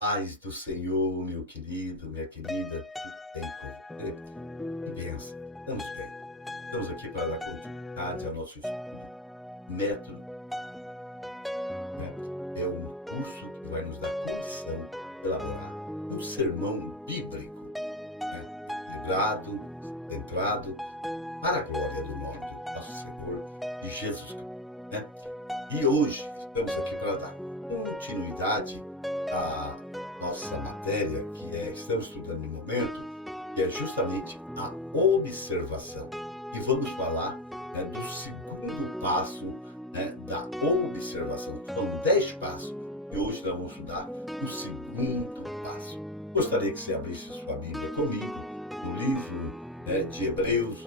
Paz do Senhor, meu querido, minha querida, tudo bem com você? Que bênção, estamos bem. Estamos aqui para dar continuidade ao nosso estudo, método, né? É um curso que vai nos dar condição de elaborar um sermão bíblico, né? Equilibrado, centrado, para a glória do nome do nosso Senhor, de Jesus Cristo, né? E hoje estamos aqui para dar continuidade à nossa matéria, estamos estudando no momento, que é justamente a observação. E vamos falar, né, do segundo passo, né, da observação. São 10 passos e hoje nós vamos estudar o segundo passo. Gostaria que você abrisse sua Bíblia comigo no livro, né, de Hebreus,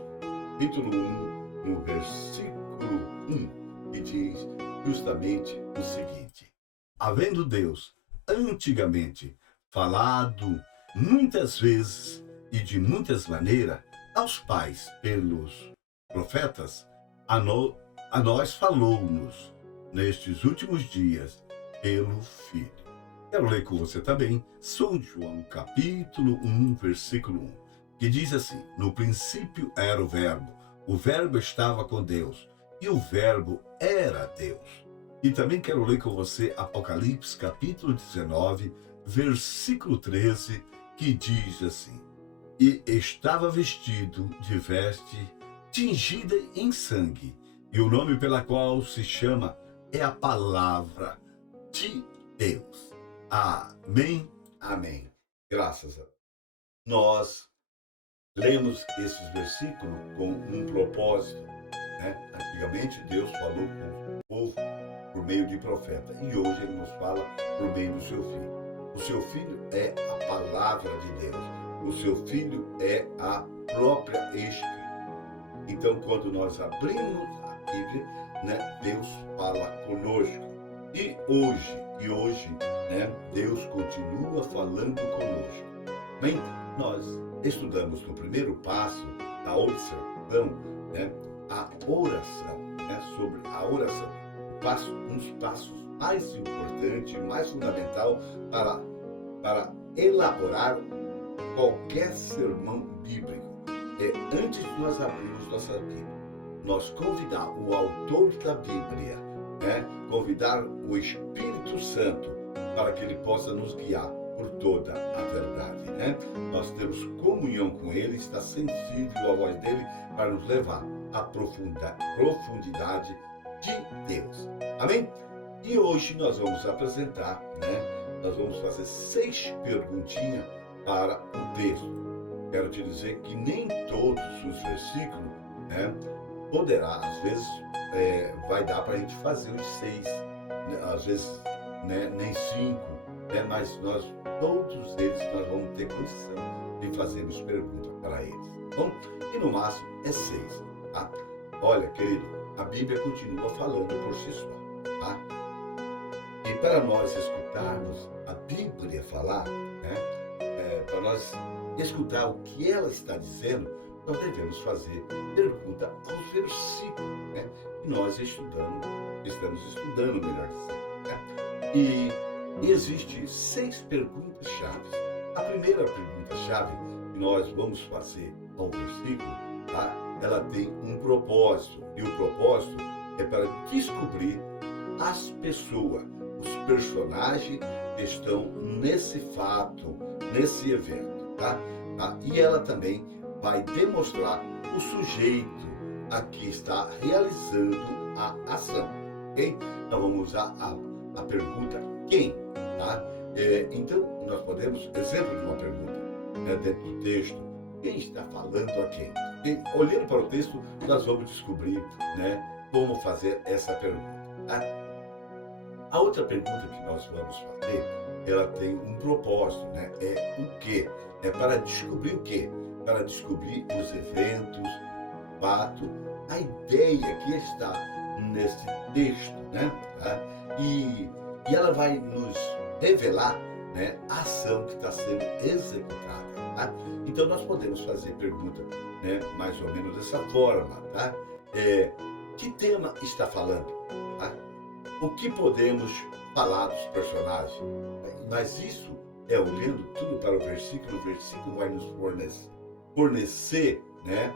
capítulo 1, no versículo 1, que diz justamente o seguinte: havendo Deus antigamente falado muitas vezes e de muitas maneiras aos pais pelos profetas, a nós falou-nos nestes últimos dias pelo Filho. Quero ler com você também São João, capítulo 1, versículo 1, que diz assim: no princípio era o Verbo estava com Deus, e o Verbo era Deus. E também quero ler com você Apocalipse, capítulo 19, versículo 13, que diz assim: e estava vestido de veste tingida em sangue, e o nome pela qual se chama é a Palavra de Deus. Amém, amém. Graças a Deus. Nós lemos esses versículos com um propósito, né? Antigamente Deus falou com o povo por meio de profeta, e hoje ele nos fala por meio do seu Filho. O seu Filho é a palavra de Deus. O seu Filho é a própria Escritura. Então, quando nós abrimos a Bíblia, né, Deus fala conosco. E hoje, né, Deus continua falando conosco. Bem, nós estudamos no primeiro passo da observação, né, a oração, né, sobre a oração. Um dos passos mais importantes, mais fundamental para elaborar qualquer sermão bíblico. Antes de nós abrirmos nossa Bíblia, nós convidar o autor da Bíblia, né, convidar o Espírito Santo para que ele possa nos guiar por toda a verdade, né? Nós temos comunhão com ele, está sensível à voz dele para nos levar à profundidade de Deus. Amém? E hoje nós vamos apresentar, né? Nós vamos fazer 6 perguntinhas para o texto. Quero te dizer que nem todos os versículos, né, poderá, às vezes, vai dar para a gente fazer os 6, né, às vezes, né, nem 5, né, mas todos eles, nós vamos ter condição de fazermos perguntas para eles. Bom, e no máximo é 6, tá? Olha, querido, a Bíblia continua falando por si só, tá? E para nós escutarmos a Bíblia falar, né, para nós escutar o que ela está dizendo, nós devemos fazer pergunta aos versículos, né? E nós estamos estudando melhor dizendo, né? E existem 6 perguntas-chave. A primeira pergunta-chave que nós vamos fazer ao versículo, tá? Ela tem um propósito, e o propósito é para descobrir as pessoas, os personagens que estão nesse fato, nesse evento, tá? E ela também vai demonstrar o sujeito a que está realizando a ação, ok? Então vamos usar a pergunta quem, tá? Então nós podemos, exemplo de uma pergunta, né, dentro do texto, quem está falando a quem? E, olhando para o texto, nós vamos descobrir, né, como fazer essa pergunta, tá? A outra pergunta que nós vamos fazer, ela tem um propósito, né? É o quê? É para descobrir o quê? Para descobrir os eventos, o fato, a ideia que está nesse texto, né? Tá? E ela vai nos revelar, né, a ação que está sendo executada, tá? Então nós podemos fazer pergunta, né, mais ou menos dessa forma, tá? Que tema está falando, tá? O que podemos falar dos personagens? Mas isso olhando tudo para o versículo vai nos fornecer, né,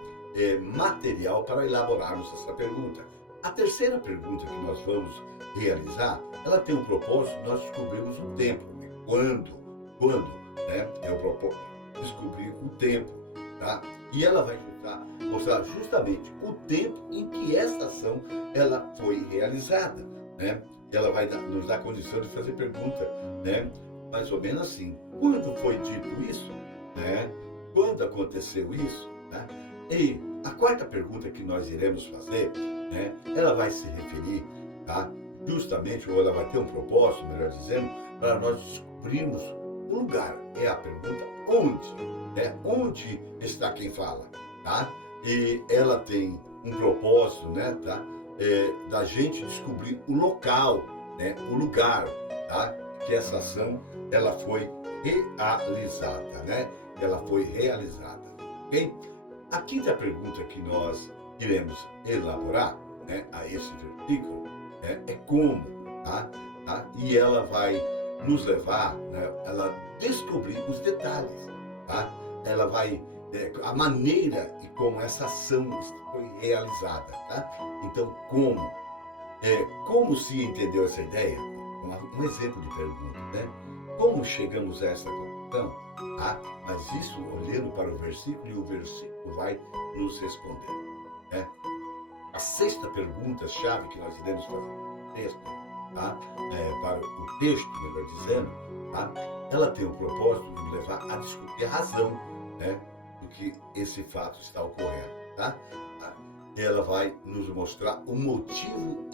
material para elaborarmos essa pergunta. A terceira pergunta que nós vamos realizar, ela tem um propósito, nós descobrimos o tempo. Né? Quando, né, é o propósito, descobrir o tempo, tá? E ela vai mostrar justamente o tempo em que essa ação ela foi realizada, né? Ela vai nos dar condição de fazer pergunta, né? Mais ou menos assim, quando foi dito isso, né? Quando aconteceu isso, né? E a quarta pergunta que nós iremos fazer, né? Ela vai se referir, tá? Justamente, ou ela vai ter um propósito, melhor dizendo, para nós descobrirmos o lugar. É a pergunta onde, né? Onde está quem fala, tá? E ela tem um propósito, né? Tá? Da gente descobrir o local, né? O lugar, tá? Que essa ação ela foi realizada, né? Ela foi realizada, ok? A quinta pergunta que nós iremos elaborar, né, a esse versículo, né, é como, tá? E ela vai nos levar, né, ela descobrir os detalhes, tá? Ela vai a maneira e como essa ação foi realizada, tá? Então, como se entendeu essa ideia? Um exemplo de pergunta, né? Como chegamos a essa conclusão? Tá? Mas isso olhando para o versículo, e o versículo vai nos responder, né? A sexta pergunta-chave que nós iremos fazer no texto, tá? Para o texto, melhor dizendo, tá? Ela tem o propósito de levar a descobrir a razão, né, do que esse fato está ocorrendo, tá? Ela vai nos mostrar o motivo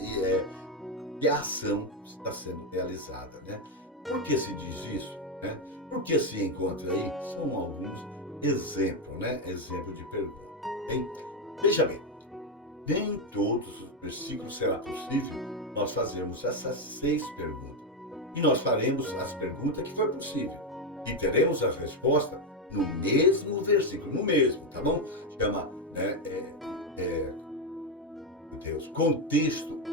que a ação está sendo realizada, né? Por que se diz isso, né? Por que se encontra aí? São alguns exemplos, né? Exemplo de pergunta. Hein? Veja bem, nem todos os versículos será possível nós fazermos essas 6 perguntas. E nós faremos as perguntas que for possível. E teremos a resposta no mesmo versículo, no mesmo, tá bom? Chama, meu Deus, contexto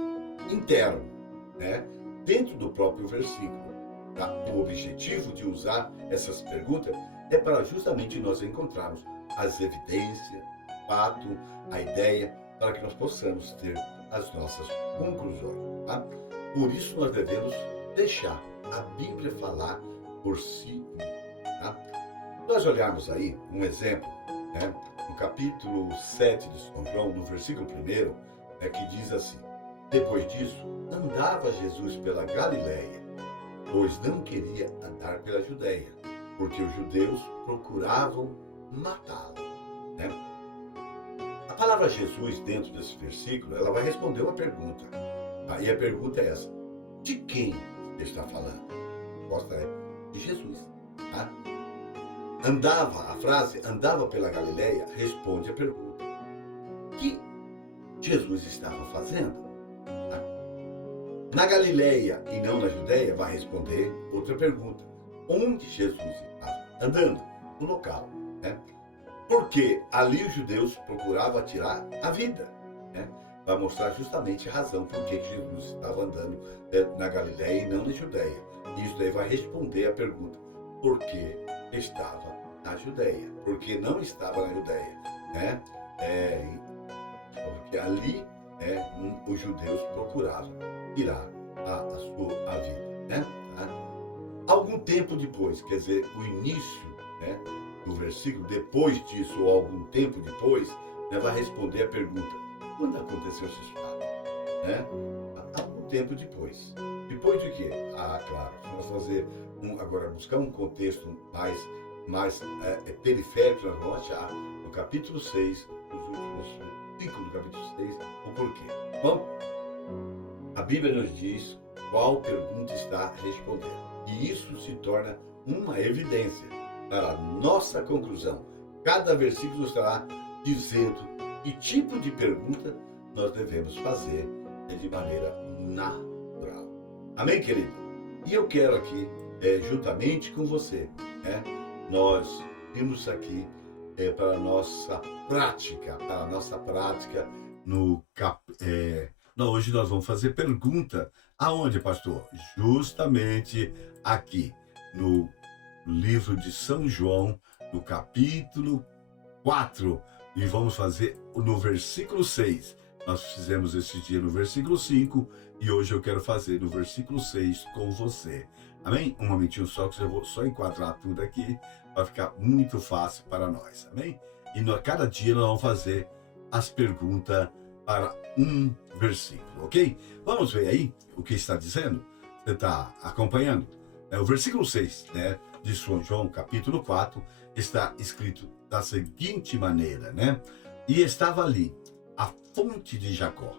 interno, né? Dentro do próprio versículo. Tá? O objetivo de usar essas perguntas é para justamente nós encontrarmos as evidências, o fato, a ideia, para que nós possamos ter as nossas conclusões. Tá? Por isso nós devemos deixar a Bíblia falar por si. Tá? Nós olharmos aí um exemplo, né? No capítulo 7 de São João, no versículo 1, que diz assim: depois disso, andava Jesus pela Galileia, pois não queria andar pela Judeia, porque os judeus procuravam matá-lo. Né? A palavra Jesus, dentro desse versículo, ela vai responder uma pergunta. Tá? E a pergunta é essa: de quem você está falando? A resposta é de Jesus. Tá? A frase andava pela Galileia responde a pergunta: o que Jesus estava fazendo? Tá? Na Galileia e não na Judeia, vai responder outra pergunta: onde Jesus estava andando? No local. Né? Porque ali os judeus procuravam tirar a vida. Né? Vai mostrar justamente a razão por que Jesus estava andando na Galileia e não na Judeia. E isso daí vai responder a pergunta: por que estava na Judeia? Por que não estava na Judeia? Né? Porque ali os judeus procuravam tirar a sua vida. Né? Algum tempo depois, quer dizer, o início, né, do versículo, depois disso, ou algum tempo depois, né, vai responder a pergunta: quando aconteceu esses fatos? Né? Algum tempo depois. Depois de quê? Claro, nós vamos fazer agora buscar um contexto mais periférico, nós vamos achar no capítulo 6, nos últimos versículos do capítulo 6, o porquê. Bom, a Bíblia nos diz qual pergunta está respondendo. E isso se torna uma evidência para a nossa conclusão. Cada versículo estará dizendo que tipo de pergunta nós devemos fazer de maneira natural. Amém, querido? E eu quero aqui, juntamente com você, nós vimos aqui para a nossa prática, hoje nós vamos fazer pergunta Aonde, pastor? Justamente aqui, no livro de São João, no capítulo 4, e vamos fazer no versículo 6. Nós fizemos esse dia no versículo 5 e hoje eu quero fazer no versículo 6 com você. Amém? Um momentinho só, que eu vou só enquadrar tudo aqui, vai ficar muito fácil para nós. Amém? E a cada dia nós vamos fazer as perguntas para um versículo, ok? Vamos ver aí o que está dizendo? Você está acompanhando? O versículo 6, né, de São João, capítulo 4, está escrito da seguinte maneira, né? E estava ali a fonte de Jacó.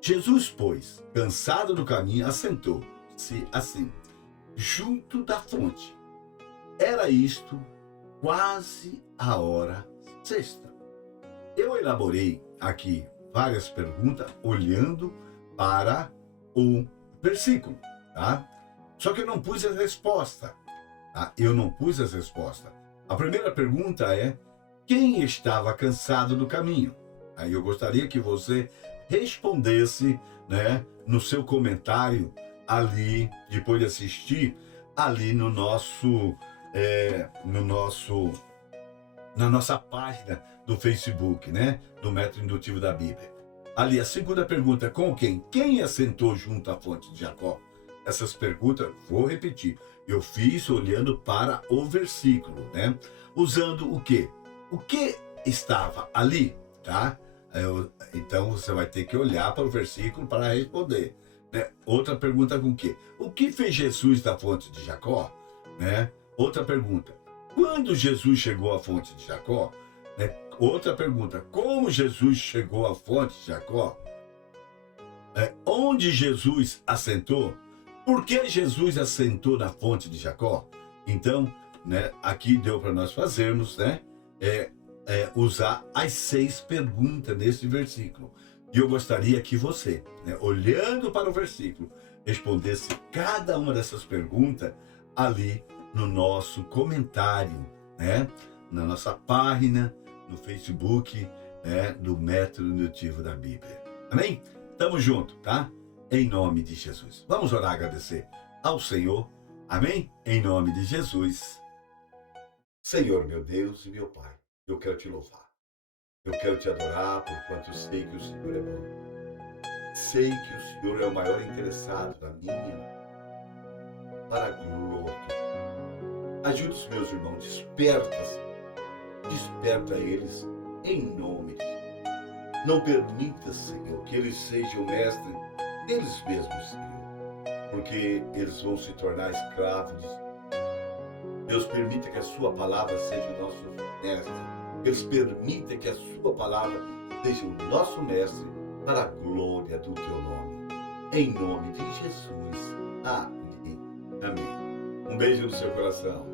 Jesus, pois, cansado do caminho, assentou-se assim, junto da fonte. Era isto quase a hora sexta. Eu elaborei aqui várias perguntas olhando para o versículo, tá? Só que eu não pus a resposta, tá? Eu não pus as respostas. A primeira pergunta é: quem estava cansado do caminho? Aí eu gostaria que você respondesse, né, no seu comentário ali, depois de assistir, ali na nossa página do Facebook, né, do Método Indutivo da Bíblia. Ali, a segunda pergunta, com quem? Quem assentou junto à fonte de Jacó? Essas perguntas, vou repetir, eu fiz olhando para o versículo, né? Usando o quê? O que estava ali, tá? Então, você vai ter que olhar para o versículo para responder, né? Outra pergunta com o quê? O que fez Jesus da fonte de Jacó? Né? Outra pergunta, quando Jesus chegou à fonte de Jacó? Né? Outra pergunta, como Jesus chegou à fonte de Jacó? Onde Jesus assentou? Por que Jesus assentou na fonte de Jacó? Então, né, aqui deu para nós fazermos, né, usar as 6 perguntas nesse versículo. E eu gostaria que você, né, olhando para o versículo, respondesse cada uma dessas perguntas ali no nosso comentário, né, na nossa página, no Facebook, né, do Método Indutivo da Bíblia. Amém? Tamo junto, tá? Em nome de Jesus. Vamos orar e agradecer ao Senhor. Amém? Em nome de Jesus. Senhor, meu Deus e meu Pai, eu quero te louvar. Eu quero te adorar por quanto sei que o Senhor é bom. Sei que o Senhor é o maior interessado na minha, para a glória. Ajude os meus irmãos, desperta eles em nome de Jesus. Não permita, Senhor, que eles sejam mestres deles mesmos, Senhor, porque eles vão se tornar escravos de Deus. Permita que a sua palavra seja o nosso mestre. Deus permita que a sua palavra seja o nosso mestre para a glória do teu nome. Em nome de Jesus. Amém. Amém. Um beijo no seu coração.